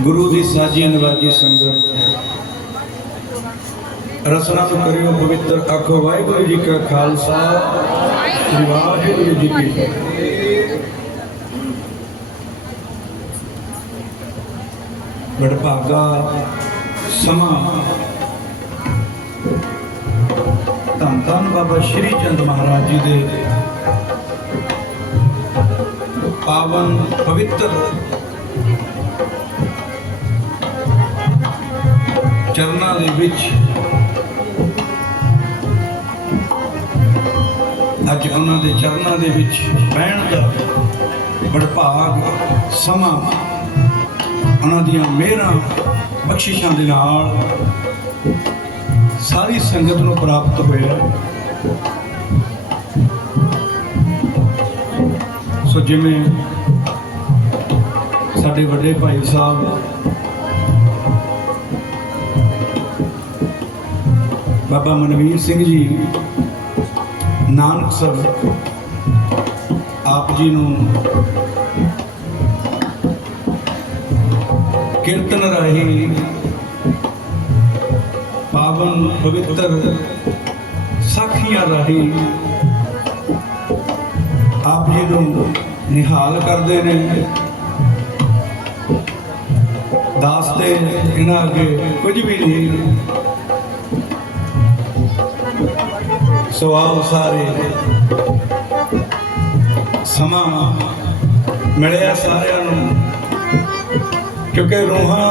ਗੁਰੂ ਦੀ ਸਾਜੀ ਅਨੁਰਾਜੀ ਸੰਗਤ ਰਸਨਾ ਤੋਂ ਕਰਿਓ ਪਵਿੱਤਰ ਆਖੋ ਵਾਹਿਗੁਰੂ ਜੀ ਕਾ ਖਾਲਸਾ ਵਾਹਿਗੁਰੂ ਜੀ ਕੀ ਫਤਿਹ। ਬੜਭਾਗਾ ਸਮਾਂ। ਧੰਨ ਧੰਨ ਬਾਬਾ ਸ਼੍ਰੀ ਚੰਦ ਮਹਾਰਾਜ ਜੀ ਦੇ ਪਾਵਨ ਪਵਿੱਤਰ ਚਰਨਾਂ ਦੇ ਵਿੱਚ ਉਹਨਾਂ ਦੇ ਚਰਨਾਂ ਦੇ ਵਿੱਚ ਬਹਿਣ ਦਾ ਬੜਭਾਗ ਸਮਾਂ, ਉਹਨਾਂ ਦੀਆਂ ਮਿਹਰਾਂ, ਬਖਸ਼ਿਸ਼ਾਂ ਦੇ ਨਾਲ ਸਾਰੀ ਸੰਗਤ ਨੂੰ ਪ੍ਰਾਪਤ ਹੋਇਆ। ਸੋ ਜਿਵੇਂ ਸਾਡੇ ਵੱਡੇ ਭਾਈ ਸਾਹਿਬ ਬਾਬਾ ਮਨਵੀਰ ਸਿੰਘ ਜੀ ਨਾਨਕ ਸਰ ਆਪ ਜੀ ਨੂੰ ਕੀਰਤਨ ਰਾਹੀਂ ਪਾਵਨ ਪਵਿੱਤਰ ਸਾਖੀਆਂ ਰਾਹੀਂ ਆਪ ਜੀ ਨੂੰ ਨਿਹਾਲ ਕਰਦੇ ਨੇ। ਦਾਸ ਤੇ ਇਹਨਾਂ ਅੱਗੇ ਕੁਝ ਵੀ ਨਹੀਂ। ਸੋ ਆਓ ਸਾਰੇ ਸਮਾਂ ਮਿਲਿਆ ਸਾਰਿਆਂ ਨੂੰ, ਕਿਉਂਕਿ ਰੂਹਾਂ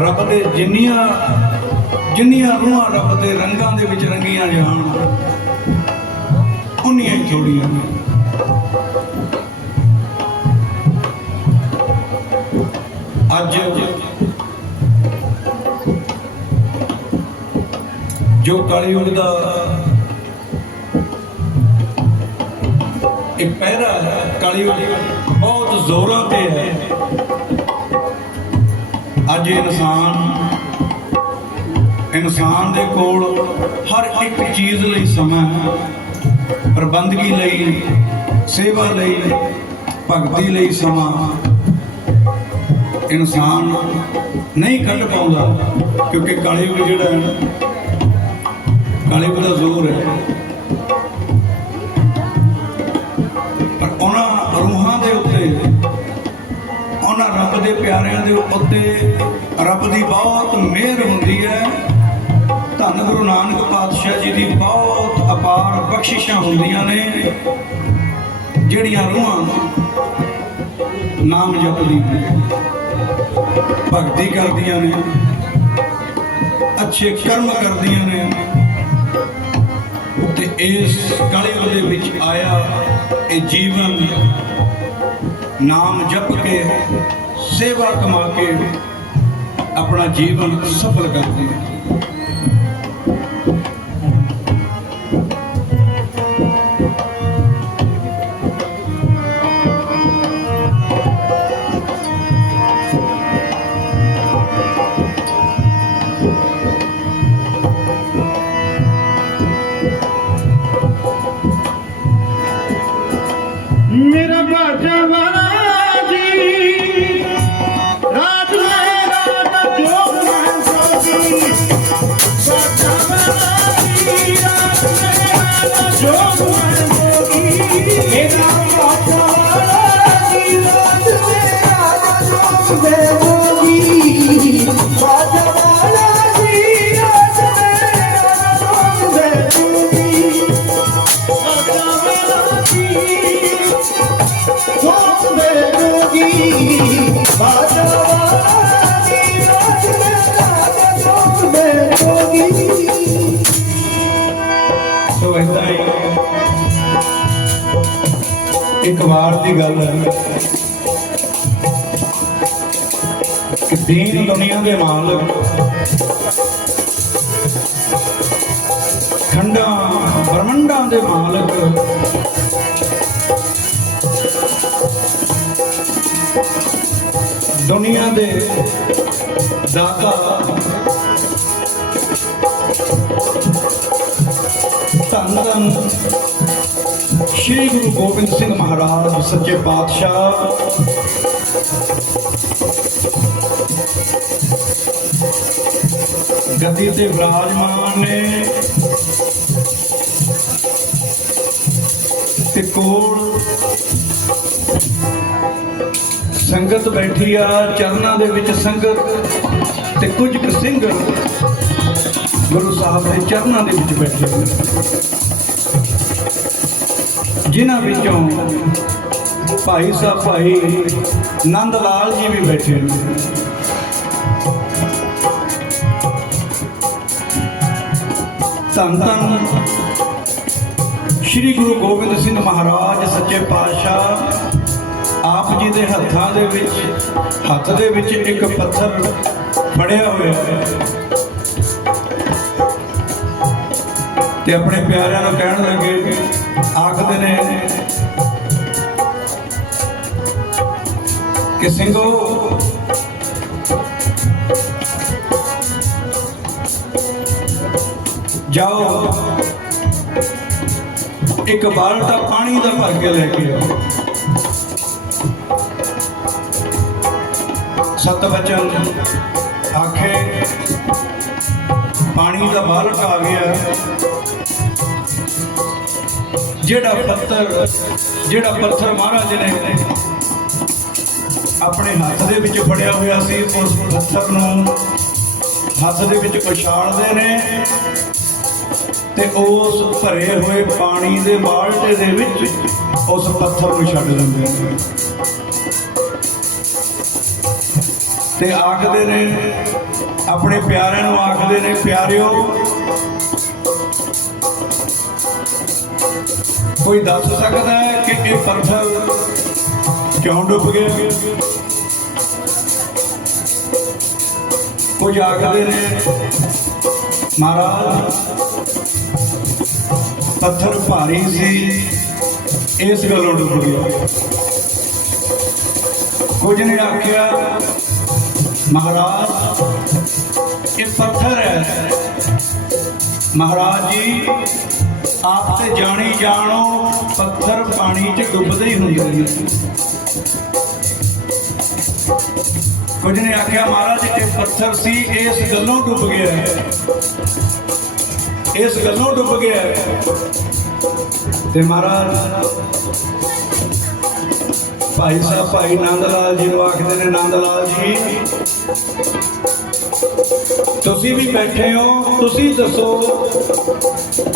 ਰੱਬ ਦੇ ਜਿੰਨੀਆਂ ਜਿੰਨੀਆਂ ਰੂਹਾਂ ਰੱਬ ਦੇ ਰੰਗਾਂ ਦੇ ਵਿੱਚ ਰੰਗੀਆਂ ਜਾਣ ਉਨੀਆਂ ਹੀ ਜੋੜੀਆਂ ਨੇ। ਅੱਜ ਜੋ ਕਲਯੁਗ ਦਾ ਇਹ ਪਹਿਰਾ ਹੈ ਕਲਯੁਗ ਬਹੁਤ ਜ਼ੋਰਾਂ ਤੇ ਹੈ। ਅੱਜ ਇਨਸਾਨ ਇਨਸਾਨ ਦੇ ਕੋਲ ਹਰ ਇੱਕ ਚੀਜ਼ ਲਈ ਸਮਾਂ ਹੈ। ਪ੍ਰਬੰਧਗੀ ਲਈ, ਸੇਵਾ ਲਈ, ਭਗਤੀ ਲਈ ਸਮਾਂ। ਇਨਸਾਨ ਨਹੀਂ ਕੱਢ ਪਾਉਂਦਾ, ਕਿਉਂਕਿ ਕਲਯੁਗ ਜਿਹੜਾ ਹੈ ਨਾ ਦਾ ਜ਼ੋਰ ਹੈ। ਪਰ ਉਹਨਾਂ ਰੂਹਾਂ ਦੇ ਉੱਤੇ, ਉਹਨਾਂ ਰੱਬ ਦੇ ਪਿਆਰਿਆਂ ਦੇ ਉੱਤੇ ਰੱਬ ਦੀ ਬਹੁਤ ਮਿਹਰ ਹੁੰਦੀ ਹੈ। ਧੰਨ ਗੁਰੂ ਨਾਨਕ ਪਾਤਸ਼ਾਹ ਜੀ ਦੀ ਬਹੁਤ ਅਪਾਰ ਬਖਸ਼ਿਸ਼ਾਂ ਹੁੰਦੀਆਂ ਨੇ, ਜਿਹੜੀਆਂ ਰੂਹਾਂ ਨਾਮ ਜਪਦੀ ਨੇ ਭਗਤੀ ਕਰਦੀਆਂ ਨੇ, ਅੱਛੇ ਕਰਮ ਕਰਦੀਆਂ ਨੇ। ਤੇ ਇਸ ਕਲਯੁਗ ਦੇ ਵਿੱਚ ਆਇਆ ਇਹ ਜੀਵਨ ਨਾਮ ਜਪ ਕੇ, ਸੇਵਾ ਕਮਾ ਕੇ ਆਪਣਾ ਜੀਵਨ ਸਫਲ ਕਰਦੀ। ਹੈ ਇੱਕ ਵਾਰ ਦੀ ਗੱਲ ਹੈ। ਕਿ ਦੀਨ ਦੁਨੀਆ ਦੇ ਮਾਲਕ ਖੰਡਾਂ, ਬ੍ਰਹਮੰਡਾਂ ਦੇ ਮਾਲਕ ਦੁਨੀਆ ਦੇ ਦਾਤਾ ਧੰਨ ਧੰਨ ਸ਼੍ਰੀ ਗੁਰੂ ਗੋਬਿੰਦ ਸਿੰਘ ਮਹਾਰਾਜ ਸੱਚੇ ਪਾਤਸ਼ਾਹ। ਗੱਦੀ ਤੇ ਵਿਰਾਜਮਾਨ ਨੇ ਤੇ ਕੋਲ ਸੰਗਤ ਬੈਠੀ ਆ, ਚਰਨਾਂ ਦੇ ਵਿੱਚ ਸੰਗਤ ਤੇ ਕੁਝ ਕੁ ਸਿੰਘ ਗੁਰੂ ਸਾਹਿਬ ਦੇ ਚਰਨਾਂ ਦੇ ਵਿੱਚ ਬੈਠੇ ਨੇ। ਜਿਨ੍ਹਾਂ ਵਿੱਚੋਂ ਭਾਈ ਸਾਹਿਬ, ਭਾਈ ਨੰਦ ਲਾਲ ਜੀ ਵੀ ਬੈਠੇ ਨੇ। ਧੰਨ ਧੰਨ ਸ੍ਰੀ ਗੁਰੂ ਗੋਬਿੰਦ ਸਿੰਘ ਮਹਾਰਾਜ, ਸੱਚੇ ਪਾਤਸ਼ਾਹ, ਆਪ ਜੀ ਦੇ ਹੱਥਾਂ ਦੇ ਵਿੱਚ, ਹੱਥ ਦੇ ਵਿੱਚ ਇੱਕ ਪੱਥਰ ਫੜਿਆ ਹੋਇਆ ਹੈ। ਤੇ ਆਪਣੇ ਪਿਆਰਿਆਂ ਨੂੰ ਕਹਿਣ ਲੱਗੇ ਆਖਦੇ ਨੇ ਕਿ ਸਿੰਘੋ, ਜਾਓ, ਇੱਕ ਬਾਲਟਾ ਪਾਣੀ ਦਾ ਭਰ ਕੇ ਲੈ ਕੇ ਆਓ। ਸਤ ਬਚਨ ਆਖੇ, ਪਾਣੀ ਦਾ ਬਾਲਟਾ ਆ ਗਿਆ। ਜਿਹੜਾ ਪੱਥਰ ਜਿਹੜਾ ਪੱਥਰ ਮਹਾਰਾਜ ਨੇ ਆਪਣੇ ਹੱਥ ਦੇ ਵਿੱਚ ਫੜਿਆ ਹੋਇਆ ਸੀ, ਉਸ ਪੱਥਰ ਨੂੰ ਹੱਥ ਦੇ ਵਿੱਚ ਪਛਾਣਦੇ ਨੇ ਤੇ ਉਸ ਭਰੇ ਹੋਏ ਪਾਣੀ ਦੇ ਬਾਲਟੇ ਦੇ ਵਿੱਚ ਉਸ ਪੱਥਰ ਨੂੰ ਛੱਡ ਦਿੰਦੇ ਨੇ। ਤੇ ਆਖਦੇ ਨੇ, ਆਪਣੇ ਪਿਆਰਿਆਂ ਨੂੰ ਆਖਦੇ ਨੇ, ਪਿਆਰਿਓ ਕੋਈ ਦੱਸ ਸਕਦਾ ਹੈ ਕਿ ਇਹ ਪੱਥਰ ਕਿਉਂ ਡੁੱਬ ਗਿਆ ਕੁਝ ਆਖਦੇ ਨੇ? ਮਹਾਰਾਜ, ਪੱਥਰ ਭਾਰੀ ਸੀ, ਇਸ ਗੱਲੋਂ ਡੁੱਬ ਗਿਆ ਕੁਝ ਨੇ ਆਖਿਆ, ਮਹਾਰਾਜ, ਇਹ ਪੱਥਰ ਹੈ। ਮਹਾਰਾਜ ਜੀ ਆਪ ਤੇ ਜਾਣੀ ਜਾਣੋ, ਪੱਥਰ ਪਾਣੀ 'ਚ ਡੁੱਬਦੇ ਹੀ ਹੁੰਦੇ ਨੇ। ਕੁਝ ਨੇ ਆਖਿਆ, ਮਹਾਰਾਜ ਇਹ ਪੱਥਰ ਸੀ, ਇਸ ਗੱਲੋਂ ਡੁੱਬ ਗਿਆ ਇਸ ਗੱਲੋਂ ਡੁੱਬ ਗਿਆ ਤੇ ਮਹਾਰਾਜ, ਭਾਈ ਸਾਹਿਬ, ਭਾਈ ਨੰਦ ਲਾਲ ਜੀ ਨੂੰ ਆਖਦੇ ਨੇ, ਨੰਦ ਲਾਲ ਜੀ ਤੁਸੀਂ ਵੀ ਬੈਠੇ ਹੋ, ਤੁਸੀਂ ਦੱਸੋ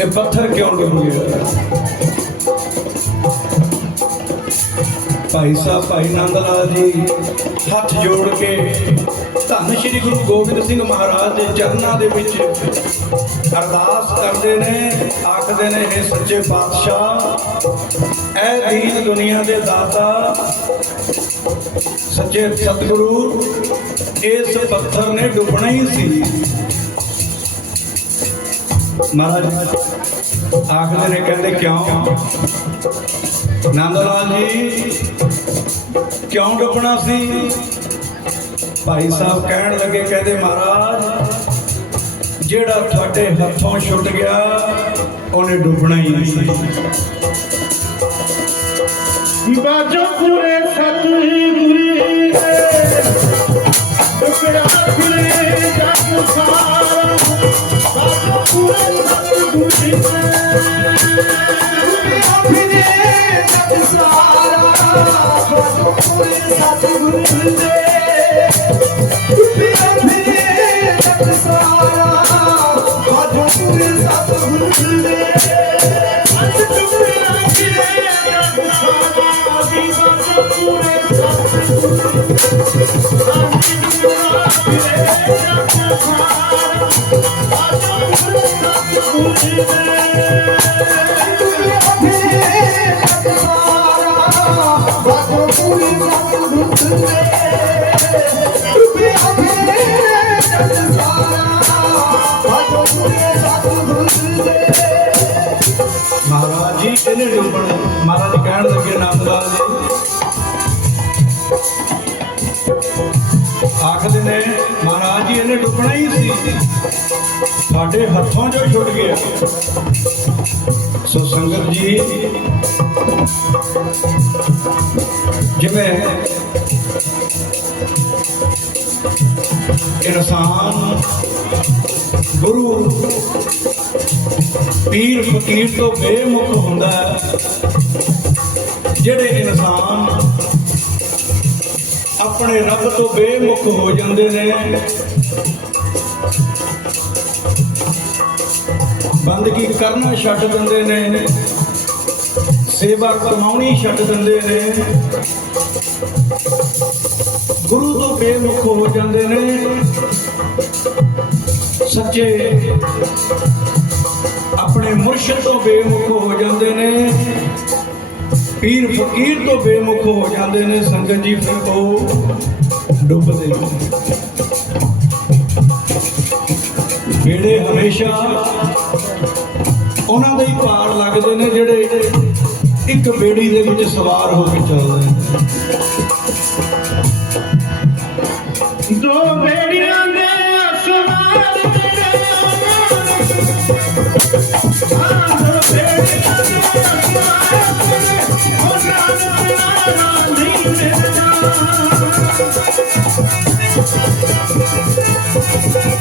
ਇਹ ਪੱਥਰ ਕਿਉਂ ਡੁੱਬ ਗਿਆ ਭਾਈ ਸਾਹਿਬ, ਭਾਈ ਨੰਦ ਲਾਲ ਜੀ, ਹੱਥ ਜੋੜ ਕੇ ਧੰਨ ਸ਼੍ਰੀ ਗੁਰੂ ਗੋਬਿੰਦ ਸਿੰਘ ਮਹਾਰਾਜ ਦੇ ਚਰਨਾਂ ਦੇ ਵਿੱਚ ਅਰਦਾਸ ਕਰਦੇ ਨੇ, ਆਖਦੇ ਨੇ ਇਹ ਸੱਚੇ ਪਾਤਸ਼ਾਹ ਐ ਦੀਨ ਦੁਨੀਆ ਦੇ ਦਾਤਾ ਸੱਚੇ ਸਤਿਗੁਰੂ, ਇਸ ਪੱਥਰ ਨੇ ਡੁੱਬਣਾ ਹੀ ਸੀ। ਮਹਾਰਾਜ ਆਖਦੇ ਨੇ ਕਹਿੰਦੇ, ਕਿਉਂ? ਨੰਦ ਲਾਲ ਜੀ, ਕਿਉਂ ਡੁੱਬਣਾ ਸੀ? ਭਾਈ ਸਾਹਿਬ ਕਹਿਣ ਲੱਗੇ, ਕਹਿੰਦੇ, ਮਹਾਰਾਜ, ਜਿਹੜਾ ਤੁਹਾਡੇ ਹੱਥੋਂ ਛੁੱਟ ਗਿਆ, ਉਹਨੇ ਡੁੱਬਣਾ ਹੀ ਨਹੀਂ ਬਾਜੋ ਪੂਰੇ ਸਤਿਗੁਰੀ ਟੁਕੜਾ ਖੁਲੇ ਜਗ ਸਾਰਾ ਬਾਜੋ ਪੂਰੇ ਸਤਿਗੁਰੀ ਆਪਣੇ ਜਗ ਸਾਰਾ ਬਾਜੋ ਪੂਰੇ ਸਤਿਗੁਰੂ ਇਹਨੇ ਡੁੱਬਣ ਮਹਾਰਾਜ ਕਹਿਣ ਲੱਗੇ ਨੰਦਲਾਲ ਜੀ। ਆਖਦੇ ਨੇ, ਮਹਾਰਾਜ ਜੀ, ਇਹਨੇ ਡੁੱਬਣਾ ਹੀ ਸੀ। ਸਾਡੇ ਹੱਥੋਂ ਜੋ ਛੁੱਟ ਗਿਆ। ਸੋ ਸੰਗਤ ਜੀ, ਜਿਵੇਂ ਇਨਸਾਨ ਗੁਰੂ ਪੀਰ ਫਕੀਰ ਤੋਂ ਬੇਮੁਖ ਹੁੰਦਾ ਜਿਹੜੇ ਇਨਸਾਨ ਆਪਣੇ ਰੱਬ ਤੋਂ ਬੇਮੁਖ ਹੋ ਜਾਂਦੇ ਨੇ, ਬੰਦਗੀ ਕਰਨਾ ਛੱਡ ਦਿੰਦੇ ਨੇ, ਸੇਵਾ ਕਮਾਉਣੀ ਛੱਡ ਦਿੰਦੇ ਨੇ, ਗੁਰੂ ਤੋਂ ਬੇਮੁਖ ਹੋ ਜਾਂਦੇ ਨੇ, ਸੱਚੇ ਆਪਣੇ ਮੁਰਸ਼ਿਦ ਤੋਂ ਬੇਮੁਖ ਹੋ ਜਾਂਦੇ ਨੇ। ਪੀਰ ਫਕੀਰ ਤੋਂ ਬੇਮੁਖ ਹੋ ਜਾਂਦੇ ਨੇ, ਸੰਗਤ ਜੀ ਫਿਰ ਉਹ ਡੁੱਬਦੇ ਜਿਹੜੇ ਹਮੇਸ਼ਾ ਉਹਨਾਂ ਦੇ ਹੀ ਪਾਰ ਲੱਗਦੇ ਨੇ, ਜਿਹੜੇ ਇੱਕ ਬੇੜੀ ਦੇ ਵਿੱਚ ਸਵਾਰ ਹੋ ਕੇ ਚੱਲਦੇ ਨੇ। ਦੋ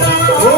ਨਹੀਂ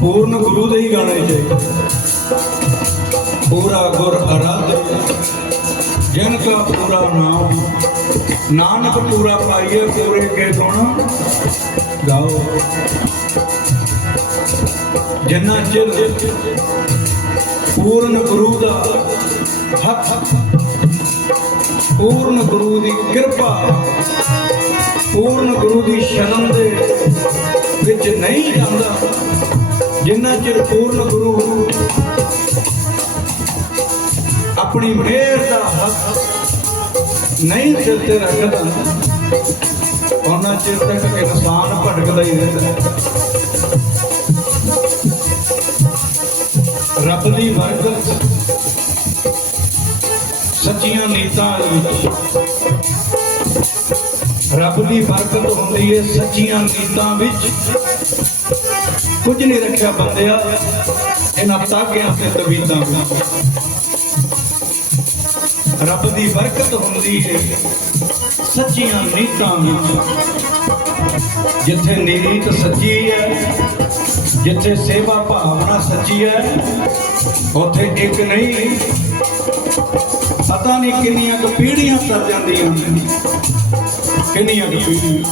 ਪੂਰਨ ਗੁਰੂ ਦੇ ਹੀ ਗਾਣੇ ਚਾਹੀਦੇ ਪੂਰਾ ਗੁਰ ਅਰਾਧ ਜਨ ਕਾ ਪੂਰਾ ਨਾਮ, ਨਾਨਕ ਪੂਰਾ ਪਾਈਏ, ਪੂਰੇ ਕੇ ਗੁਣ ਗਾਓ। ਜਿੰਨਾ ਚਿਰ ਪੂਰਨ ਗੁਰੂ ਦਾ ਹੱਥ ਪੂਰਨ ਗੁਰੂ ਦੀ ਕਿਰਪਾ, ਪੂਰਨ ਗੁਰੂ ਦੀ ਸ਼ਰਨ ਦੇ ਵਿੱਚ ਨਹੀਂ ਜਾਂਦਾ ਜਿੰਨਾ ਚਿਰ ਪੂਰਨ ਗੁਰੂ ਆਪਣੀ ਮਿਹਰ ਦਾ ਹੱਥ ਨਹੀਂ ਸਿਰ ਤੇ ਰੱਖਦਾ, ਉਹਨਾਂ ਚਿਰ ਤੱਕ ਇਨਸਾਨ ਭਟਕਦਾ ਹੀ ਰਹਿੰਦਾ ਰੱਬ ਦੀ ਬਰਕਤ ਸੱਚੀਆਂ ਨੀਤਾਂ ਵਿੱਚ। ਰੱਬ ਦੀ ਬਰਕਤ ਹੁੰਦੀ ਹੈ ਸੱਚੀਆਂ ਨੀਤਾਂ ਵਿੱਚ। ਕੁਝ ਨਹੀਂ ਰੱਖਿਆ ਬੰਦਿਆ। ਇਹਨਾਂ ਤਾਕਿਆਂ ਤੇ ਤਵੀਤਾਂ ਰੱਬ ਦੀ ਬਰਕਤ ਹੁੰਦੀ ਹੈ ਸੱਚੀਆਂ ਨੀਤਾਂ ਵਿੱਚ। ਜਿੱਥੇ ਨੀਤ ਸੱਚੀ ਹੈ ਜਿੱਥੇ ਸੇਵਾ ਭਾਵਨਾ ਸੱਚੀ ਹੈ ਉੱਥੇ ਇੱਕ ਨਹੀਂ, ਪਤਾ ਨਹੀਂ ਕਿੰਨੀਆਂ ਕੁ ਪੀੜ੍ਹੀਆਂ ਤਰ ਜਾਂਦੀਆਂ ਕਿੰਨੀਆਂ ਕੁ ਪੀੜ੍ਹੀਆਂ?